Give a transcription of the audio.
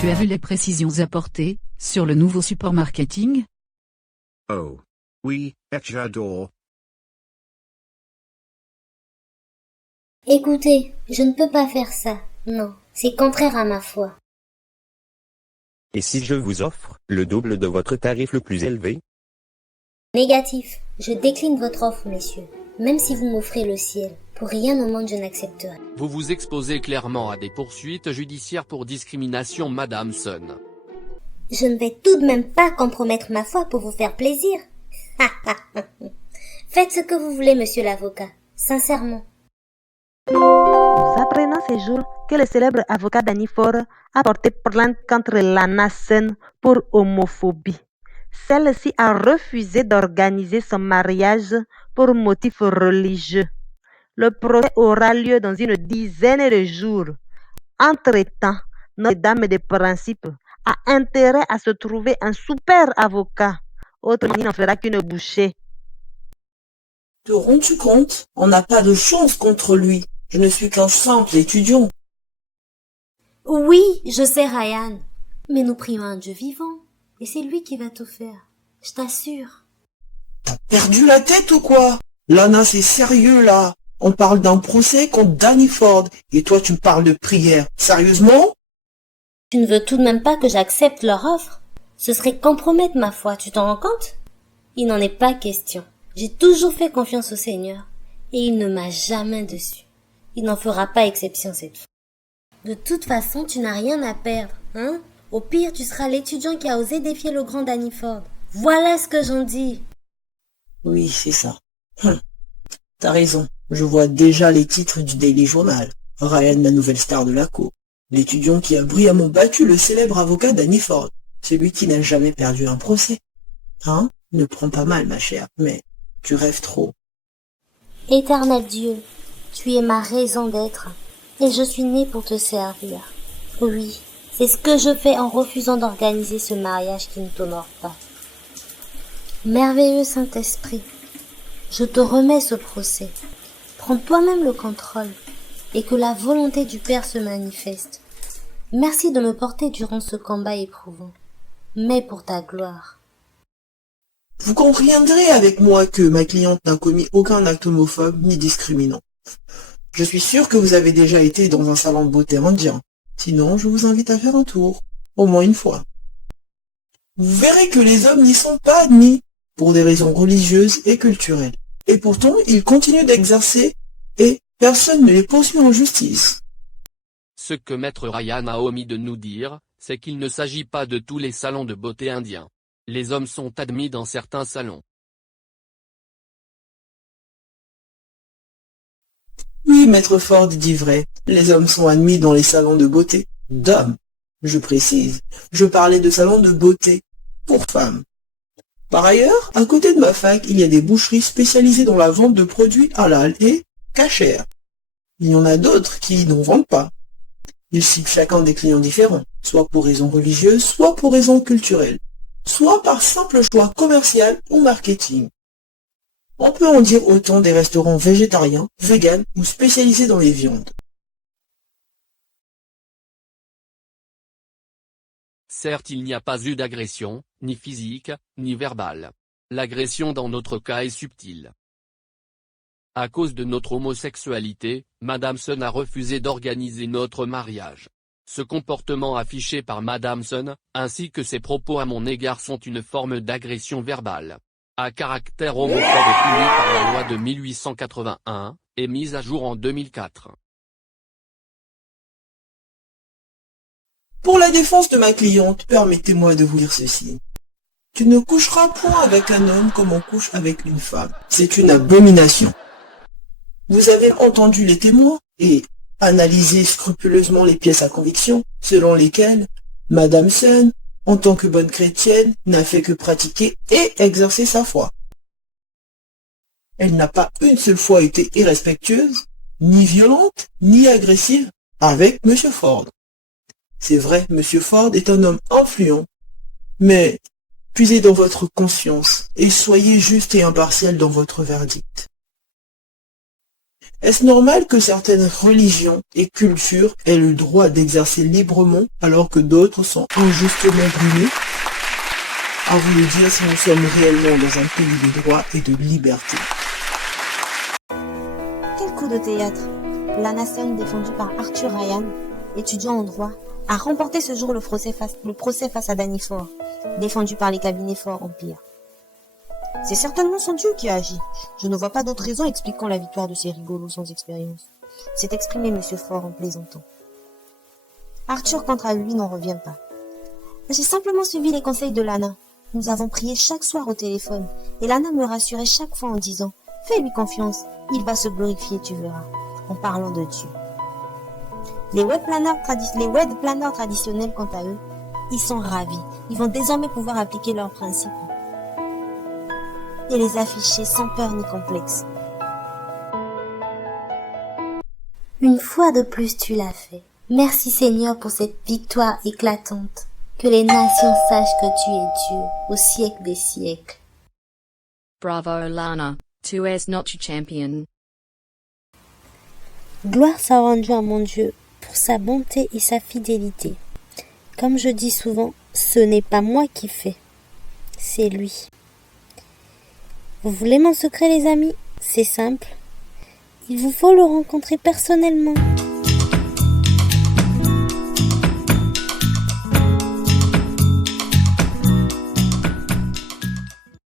Tu as vu les précisions apportées sur le nouveau support marketing? Oh. Oui, j'adore. Écoutez, je ne peux pas faire ça. Non, c'est contraire à ma foi. Et si je vous offre le double de votre tarif le plus élevé? Négatif. Je décline votre offre, messieurs. Même si vous m'offrez le ciel, pour rien au monde je n'accepterai. Vous vous exposez clairement à des poursuites judiciaires pour discrimination, Madame Sun. Je ne vais tout de même pas compromettre ma foi pour vous faire plaisir. Faites ce que vous voulez, monsieur l'avocat. Sincèrement. Nous apprenons ces jours que le célèbre avocat Danny Ford a porté plainte contre Lana Sun pour homophobie. Celle-ci a refusé d'organiser son mariage pour motif religieux. Le procès aura lieu dans une dizaine de jours. Entre-temps, notre dame de principe a intérêt à se trouver un super avocat. Autrement, il n'en fera qu'une bouchée. Te rends-tu compte? On n'a pas de chance contre lui. Je ne suis qu'un simple étudiant. Oui, je sais, Ryan. Mais nous prions un Dieu vivant. Et c'est lui qui va tout faire. Je t'assure. T'as perdu la tête ou quoi? Lana, c'est sérieux là. On parle d'un procès contre Danny Ford. Et toi, tu me parles de prière. Sérieusement? Tu ne veux tout de même pas que j'accepte leur offre? Ce serait compromettre ma foi, tu t'en rends compte? Il n'en est pas question. J'ai toujours fait confiance au Seigneur. Et il ne m'a jamais déçu. Il n'en fera pas exception cette fois. De toute façon, tu n'as rien à perdre, hein? Au pire, tu seras l'étudiant qui a osé défier le grand Danny Ford. Voilà ce que j'en dis. Oui, c'est ça. T'as raison. Je vois déjà les titres du Daily Journal. Ryan, la nouvelle star de la cour. L'étudiant qui a brillamment battu le célèbre avocat Danny Ford. Celui qui n'a jamais perdu un procès. Hein? Ne prends pas mal, ma chère, mais tu rêves trop. Éternel Dieu, tu es ma raison d'être, et je suis né pour te servir. Oui, c'est ce que je fais en refusant d'organiser ce mariage qui ne t'honore pas. Merveilleux Saint-Esprit, je te remets ce procès. Prends toi-même le contrôle, et que la volonté du Père se manifeste. Merci de me porter durant ce combat éprouvant, mais pour ta gloire. Vous conviendrez avec moi que ma cliente n'a commis aucun acte homophobe ni discriminant. Je suis sûr que vous avez déjà été dans un salon de beauté indien. Sinon, je vous invite à faire un tour, au moins une fois. Vous verrez que les hommes n'y sont pas admis, pour des raisons religieuses et culturelles. Et pourtant, ils continuent d'exercer et personne ne les poursuit en justice. Ce que Maître Ryan a omis de nous dire, c'est qu'il ne s'agit pas de tous les salons de beauté indiens. Les hommes sont admis dans certains salons. Oui, Maître Ford dit vrai. Les hommes sont admis dans les salons de beauté d'hommes. Je précise, je parlais de salons de beauté pour femmes. Par ailleurs, à côté de ma fac, il y a des boucheries spécialisées dans la vente de produits halal et cachers. Il y en a d'autres qui n'en vendent pas. Ils ciblent chacun des clients différents, soit pour raisons religieuses, soit pour raisons culturelles, soit par simple choix commercial ou marketing. On peut en dire autant des restaurants végétariens, véganes ou spécialisés dans les viandes. Certes, il n'y a pas eu d'agression, ni physique, ni verbale. L'agression dans notre cas est subtile. À cause de notre homosexualité, Madame Sun a refusé d'organiser notre mariage. Ce comportement affiché par Madame Sun, ainsi que ses propos à mon égard sont une forme d'agression verbale. À caractère homophobe puni par la loi de 1881, et mise à jour en 2004. Pour la défense de ma cliente, permettez-moi de vous dire ceci. Tu ne coucheras point avec un homme comme on couche avec une femme. C'est une abomination. Vous avez entendu les témoins et analysé scrupuleusement les pièces à conviction, selon lesquelles Madame Sun, en tant que bonne chrétienne, n'a fait que pratiquer et exercer sa foi. Elle n'a pas une seule fois été irrespectueuse, ni violente, ni agressive avec M. Ford. C'est vrai, M. Ford est un homme influent, mais puisez dans votre conscience et soyez juste et impartial dans votre verdict. Est-ce normal que certaines religions et cultures aient le droit d'exercer librement alors que d'autres sont injustement brûlées? À vous de dire si nous sommes réellement dans un pays de droit et de liberté. Quel coup de théâtre! Lana Sun, défendue par Arthur Ryan, étudiant en droit, a remporté ce jour le procès face à Danny Ford, défendu par les cabinets Ford Empire. C'est certainement son Dieu qui a agi. Je ne vois pas d'autre raison expliquant la victoire de ces rigolos sans expérience. S'est exprimé M. Ford en plaisantant. Arthur, quant à lui, n'en revient pas. J'ai simplement suivi les conseils de Lana. Nous avons prié chaque soir au téléphone, et Lana me rassurait chaque fois en disant « Fais-lui confiance, il va se glorifier, tu verras », en parlant de Dieu. Les web planners traditionnels, quant à eux, ils sont ravis. Ils vont désormais pouvoir appliquer leurs principes et les afficher sans peur ni complexe. Une fois de plus, tu l'as fait. Merci Seigneur pour cette victoire éclatante. Que les nations sachent que tu es Dieu au siècle des siècles. Bravo Lana, tu es notre champion. Gloire soit rendue à mon Dieu pour sa bonté et sa fidélité. Comme je dis souvent, ce n'est pas moi qui fais, c'est lui. Vous voulez mon secret les amis? C'est simple. Il vous faut le rencontrer personnellement.